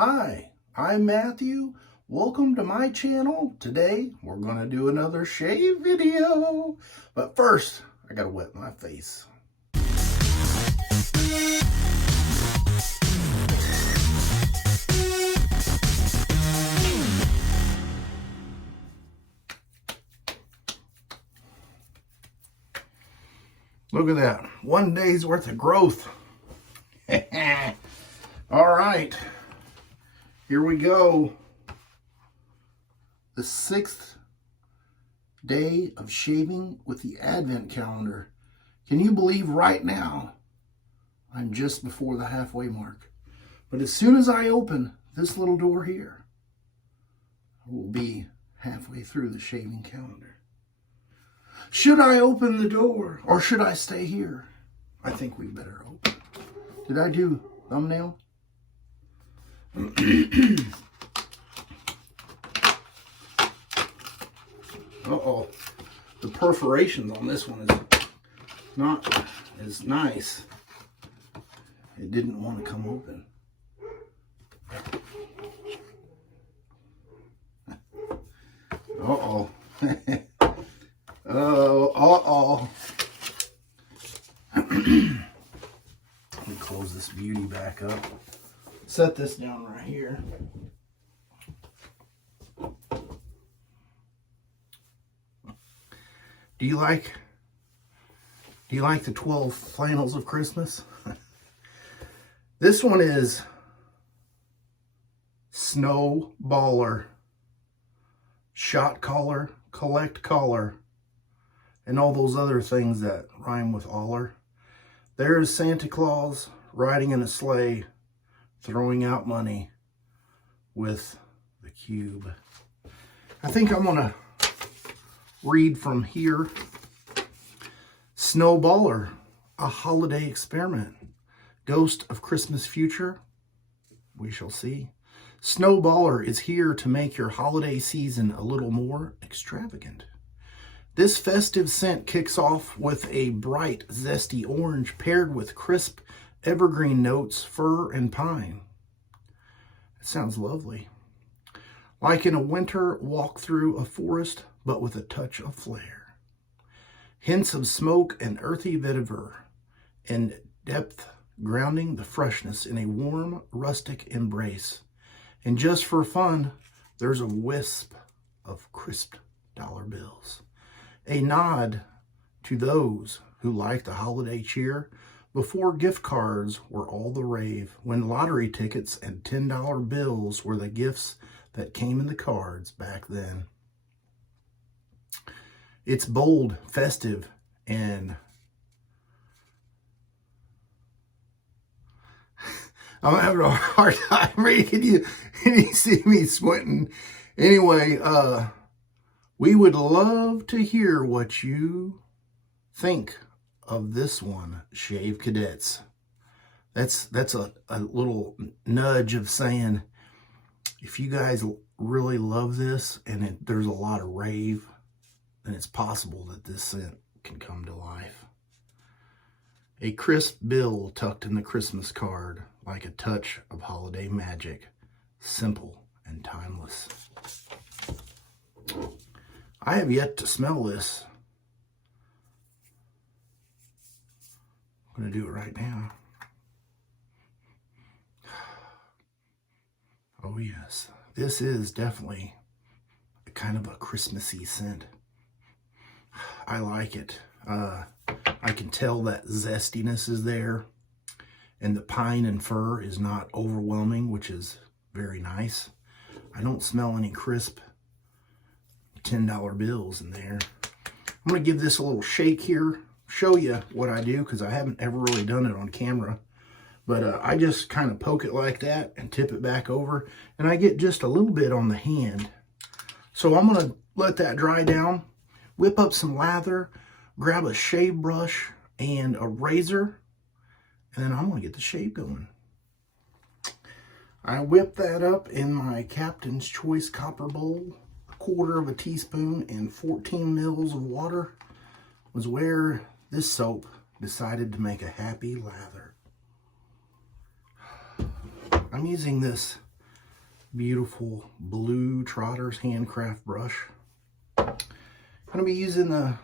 Hi, I'm Matthew. Welcome to my channel. Today we're going to do another shave video. But first, I gotta wet my face. Look at that. 1 day's worth of growth. All right. Here we go. The 6th day of shaving with the Advent calendar. Can you believe right now I'm just before the halfway mark? But as soon as I open this little door here, I will be halfway through the shaving calendar. Should I open the door or should I stay here? I think we better open. Did I do thumbnail? Uh-oh. The perforations on this one is not as nice. It didn't want to come open. Uh-oh. Oh, uh-oh. Let me close this beauty back up. Set this down right here. Do you like the 12 flannels of Christmas? This one is Snow Baller, Shot Collar, Collect Collar, and all those other things that rhyme with aller. There's Santa Claus riding in a sleigh, throwing out money with the cube. I think I'm gonna read from here. Snowballer, a holiday experiment. Ghost of Christmas future, we shall see. Snowballer is here to make your holiday season a little more extravagant. This festive scent kicks off with a bright, zesty orange paired with crisp, evergreen notes, fir, and pine. It sounds lovely. Like in a winter walk through a forest, but with a touch of flair. Hints of smoke and earthy vetiver, and depth grounding the freshness in a warm, rustic embrace. And just for fun, there's a wisp of crisp dollar bills. A nod to those who like the holiday cheer before gift cards were all the rave, when lottery tickets and $10 bills were the gifts that came in the cards back then. It's bold, festive, and I'm having a hard time reading you. You see me squinting. Anyway, we would love to hear what you think of this one, Shave Cadets. That's a little nudge of saying, if you guys really love this and there's a lot of rave, then it's possible that this scent can come to life. A crisp bill tucked in the Christmas card, like a touch of holiday magic, simple and timeless. I have yet to smell this. I'm going to do it right now. Oh yes, this is definitely a kind of a Christmassy scent. I like it. I can tell that zestiness is there, and the pine and fir is not overwhelming, which is very nice. I don't smell any crisp $10 bills in there. I'm going to give this a little shake here, show you what I do, because I haven't ever really done it on camera. But I just kind of poke it like that and tip it back over, and I get just a little bit on the hand. So I'm going to let that dry down, whip up some lather, grab a shave brush and a razor, and then I'm going to get the shave going. I whip that up in my Captain's Choice copper bowl. 1/4 teaspoon and 14 mils of water was where this soap decided to make a happy lather. I'm using this beautiful blue Trotters handcraft brush. I'm going to be using the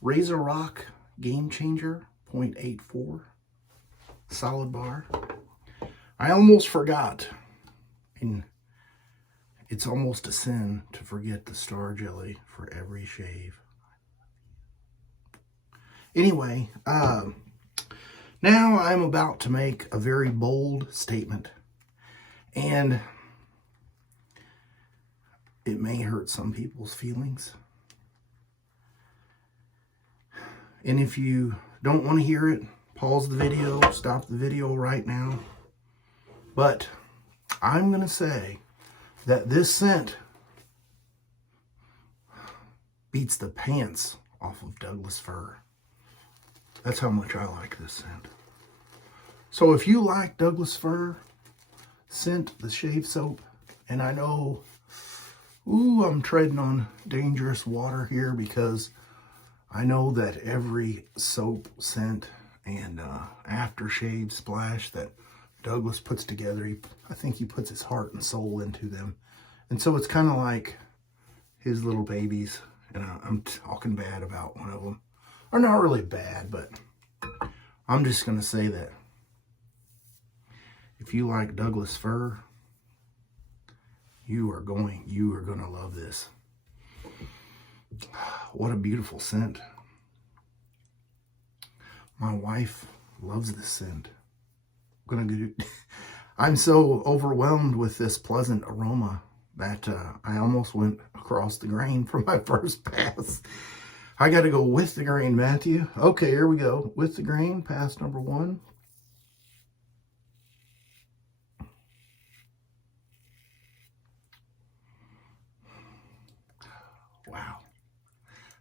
Razor Rock Gamechanger 0.84 solid bar. I almost forgot, and it's almost a sin to forget the star jelly for every shave. Anyway, now I'm about to make a very bold statement, and it may hurt some people's feelings. And if you don't want to hear it, pause the video, stop the video right now. But I'm going to say that this scent beats the pants off of Douglas fir. That's how much I like this scent. So if you like Douglas fir scent, the shave soap, and I know, ooh, I'm treading on dangerous water here because I know that every soap scent and aftershave splash that Douglas puts together, I think he puts his heart and soul into them. And so it's kind of like his little babies, and I'm talking bad about one of them. Or not really bad, but I'm just going to say that if you like Douglas fir, you are going to love this. What a beautiful scent. My wife loves this scent. I'm so overwhelmed with this pleasant aroma that I almost went across the grain for my first pass. I got to go with the grain, Matthew. Okay, here we go. With the grain, pass number 1. Wow.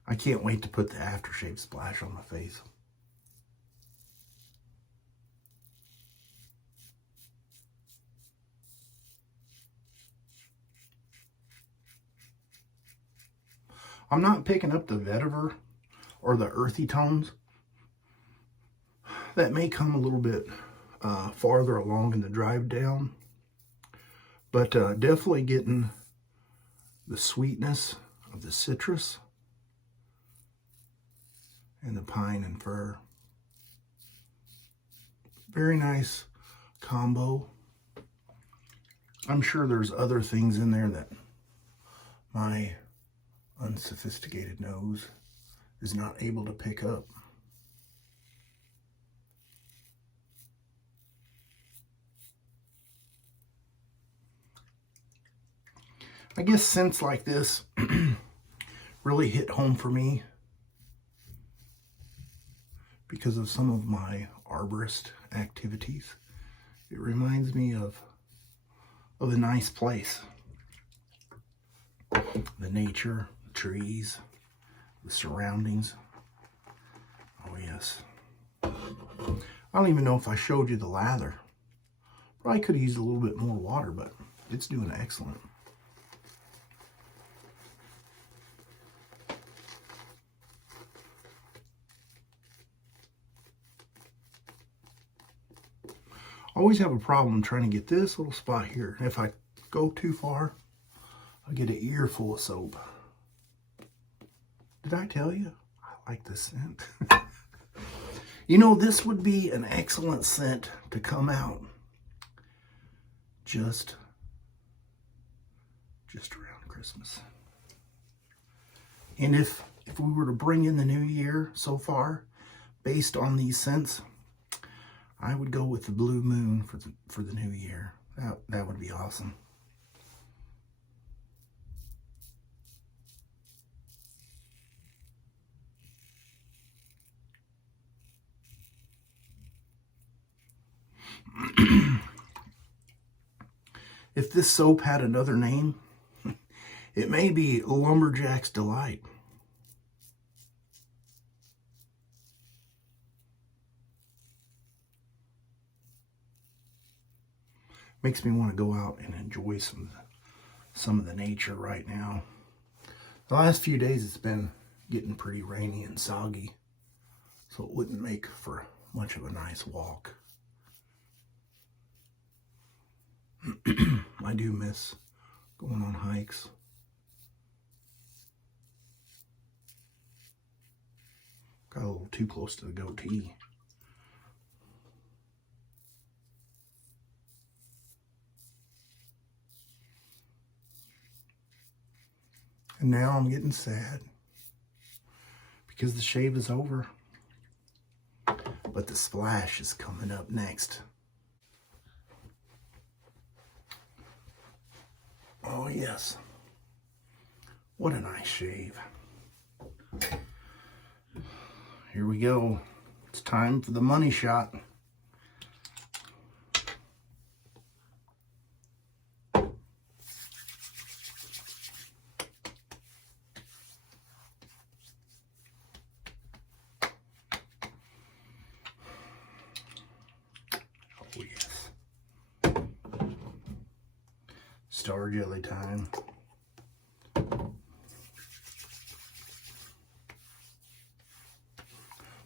I can't wait to put the aftershave splash on my face. I'm not picking up the vetiver or the earthy tones. That may come a little bit farther along in the drive down, but definitely getting the sweetness of the citrus and the pine and fir. Very nice combo. I'm sure there's other things in there that my unsophisticated nose is not able to pick up. I guess scents like this really hit home for me because of some of my arborist activities. It reminds me of a nice place. The nature, the trees, the surroundings. Oh yes. I don't even know if I showed you the lather. Probably could have used a little bit more water, but it's doing excellent. I always have a problem trying to get this little spot here. If I go too far, I get an earful of soap. Did I tell you? I like this scent. You know, this would be an excellent scent to come out just around Christmas. And if we were to bring in the new year so far, based on these scents, I would go with the Blue Moon for the new year. That would be awesome. If this soap had another name, it may be Lumberjack's Delight. Makes me want to go out and enjoy some of the nature right now. The last few days it's been getting pretty rainy and soggy, so it wouldn't make for much of a nice walk. I do miss going on hikes. Got a little too close to the goatee. And now I'm getting sad because the shave is over. But the splash is coming up next. Oh yes. What a nice shave. Here we go. It's time for the money shot. Oh yes. Star jelly time.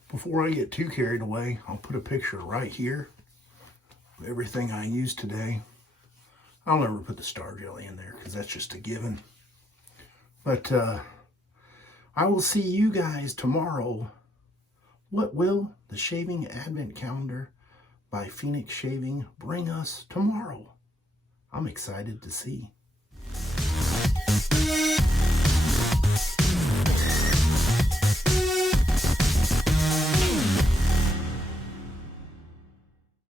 Before I get too carried away, I'll put a picture right here of everything I used today. I'll never put the star jelly in there because that's just a given. But I will see you guys tomorrow. What will the Shaving Advent Calendar by Phoenix Shaving bring us tomorrow? I'm excited to see.